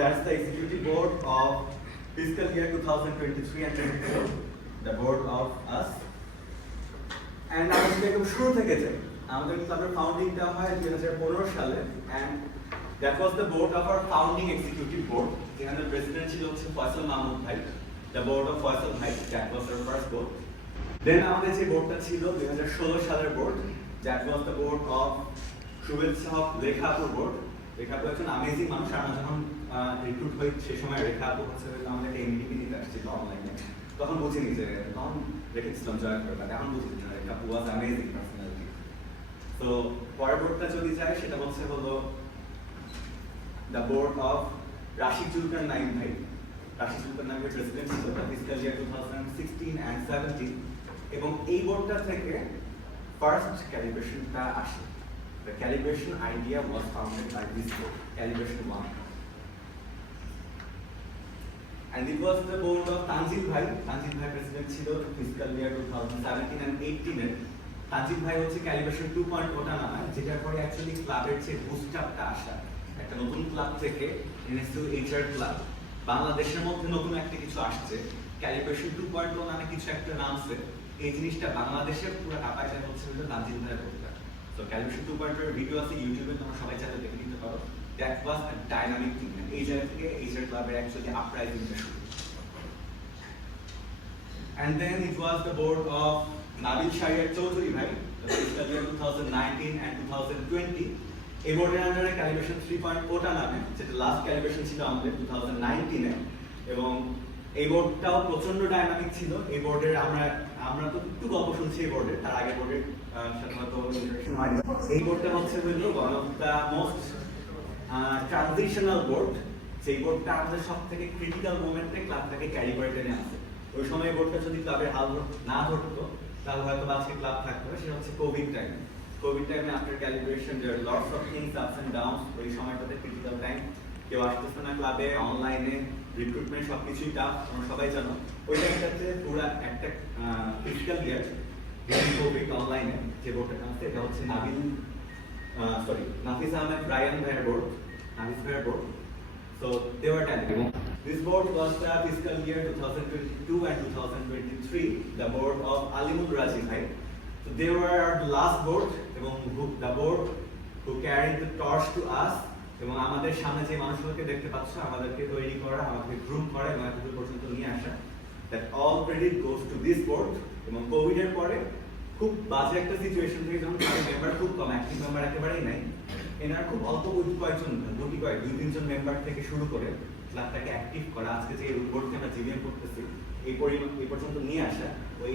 that's the executive board of fiscal year 2023 and 24, the board of us. And আমাদের একদম শুরু থেকে যাই, আমাদের ক্লাবের ফাউন্ডিংটা হয় 2015 সালে, and that was the board of our founding executive board. যেখানে প্রেসিডেন্ট ছিল হচ্ছে ফয়সাল মাহমুদ ভাই, the board of ফয়সাল ভাই, that was our first board. Then আমাদের যে বোর্ডটা ছিল 2016 সালের board, that was the board of শুভেচ্ছা হক লেখাপুর বোর্ড। রেখাপু একজন আমেজিং মানুষ। আমরা যখন রিক্রুট হই সেই সময় রেখাপু হচ্ছে আমাদেরকে এমডিপি নিতে আসছিল অনলাইনে, তখন বুঝিনি যে তখন রেখেছিলাম জয়েন করবার, এখন বুঝি না রেখাপু ওয়াজ অ্যামেজিং পার্সোনালিটি। তো পরের বোর্ডটা যদি যায় সেটা হচ্ছে হলো the board of Rashid Zulkar Naim ভাই। রাশিদ জুলকার নাইম ভাই প্রেসিডেন্ট ছিল ফিসক্যাল ইয়ার 2016 and 17, এবং এই বোর্ডটা থেকে ফার্স্ট ক্যালিব্রেশনটা আসে। The calibration idea was founded by this board, Calibration 1. And it was the board of Tanzil Bhai. Tanzil Bhai president ছিল fiscal year 2017 and 18 এর। Tanzil Bhai হচ্ছে Calibration 2.0 টা নামায়, যেটার পরে অ্যাকচুয়ালি ক্লাবের যে বুস্ট আপটা আসা, একটা নতুন ক্লাব থেকে NSU HR ক্লাব, বাংলাদেশের মধ্যে নতুন একটা কিছু আসছে, Calibration 2.0 নামে কিছু একটা নামছে। এই জিনিসটা বাংলাদেশের পুরো কাপাইটা হচ্ছে তানজিল ভাইয়ের বোর্ডটা। So Calibration 2.0 এর ভিডিও আছে ইউটিউবে, তোমরা সবাই চাইলে দেখে নিতে পারো। That was a dynamic thing. এই জায়গা থেকে HR ক্লাবের অ্যাকচুয়ালি আপরাইজিংটা শুরু। And then it was the board of Nabil Shahiar Chowdhury ভাই, fiscal year 2019 and 2020. এই বোর্ডের আন্ডারে Calibration 3.0 টা নামে, যেটা লাস্ট ক্যালিব্রেশন ছিল আমাদের 2019 এ, এবং এই বোর্ডটাও প্রচন্ড ডাইনামিক ছিল। এই বোর্ডের আমরা তো একটু গল্প শুনছি এই বোর্ডের, তার আগে বোর্ডের সাধারণত ইন্টারেকশন হয়নি। এই বোর্ডটা হচ্ছে হলো one of the most transitional board. সেই বোর্ডটা আমাদের সব থেকে ক্রিটিক্যাল মোমেন্টে ক্লাবটাকে ক্যারি করে টেনে আসে। ওই সময় এই বোর্ডটা যদি ক্লাবের হাল না ধরতো তাহলে হয়তো আজকে ক্লাব থাকতো। সেটা হচ্ছে কোভিড টাইম। কোভিড টাইমে after calibration there are lots of things ups and downs. ওই সময়টাতে ক্রিটিক্যাল টাইম, কেউ আসতেছে না ক্লাবে, অনলাইনে রিক্রুটমেন্ট সবকিছুই টাফ, তোমরা সবাই জানো। ওই টাইমটাতে পুরো একটা ফিজিক্যাল ইয়ার কোভিড অনলাইনে যে বোর্ডটা আছে এটা হচ্ছে নাফিস আহমেদ রায়ান ভাইয়ের বোর্ড, নাফিস ভাইয়ের board. So they were telling. This board was the fiscal year 2022 and 2023, the board of Alimul Raji Bhai. So they were the last board, এবং the board who carried the torch to us. এবং আমাদের সামনে যে মানুষগুলোকে দেখতে পাচ্ছ, আমাদেরকে তৈরি করা, আমাদেরকে গ্রুম করা এবং এতদূর পর্যন্ত নিয়ে আসা, that all credit goes to this board. এবং কোভিড এর পরে খুব বাজে একটা সিচুয়েশন থেকে যখন মেম্বার খুব কম, অ্যাক্টিভ মেম্বার একেবারেই নাই, এনার খুব অল্প কয়েকজন, দুই তিনজন মেম্বার থেকে শুরু করে ক্লাবটাকে অ্যাক্টিভ করা, আজকে যে বোর্ডকে আমরা জিভিএম করতেছি, এই পর্যন্ত নিয়ে আসা, ওই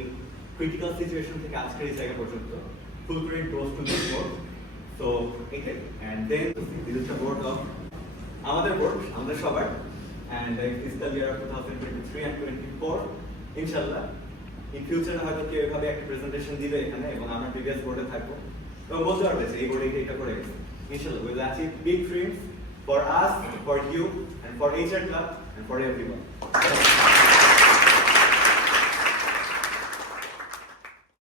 ক্রিটিক্যাল সিচুয়েশন থেকে আজকের এই জায়গা পর্যন্ত ফুল credit goes to this board. So, okay, and then this is the board of আমাদের বোর্ড, আমাদের সবার, and fiscal year of 2023 and 24, ইনশাআল্লাহ ইন ফিউচারে হয়তো কেউ এভাবে একটা প্রেজেন্টেশন দিবে এখানে, এবং আমরা প্রিভিয়াস বোর্ডে থাকবো এবং বলতে পারবে যে এই বোর্ডে এটা করে গেছে। ইনশাআল্লাহ we will achieve big dreams for us, for you, and for HR Club, and for everyone.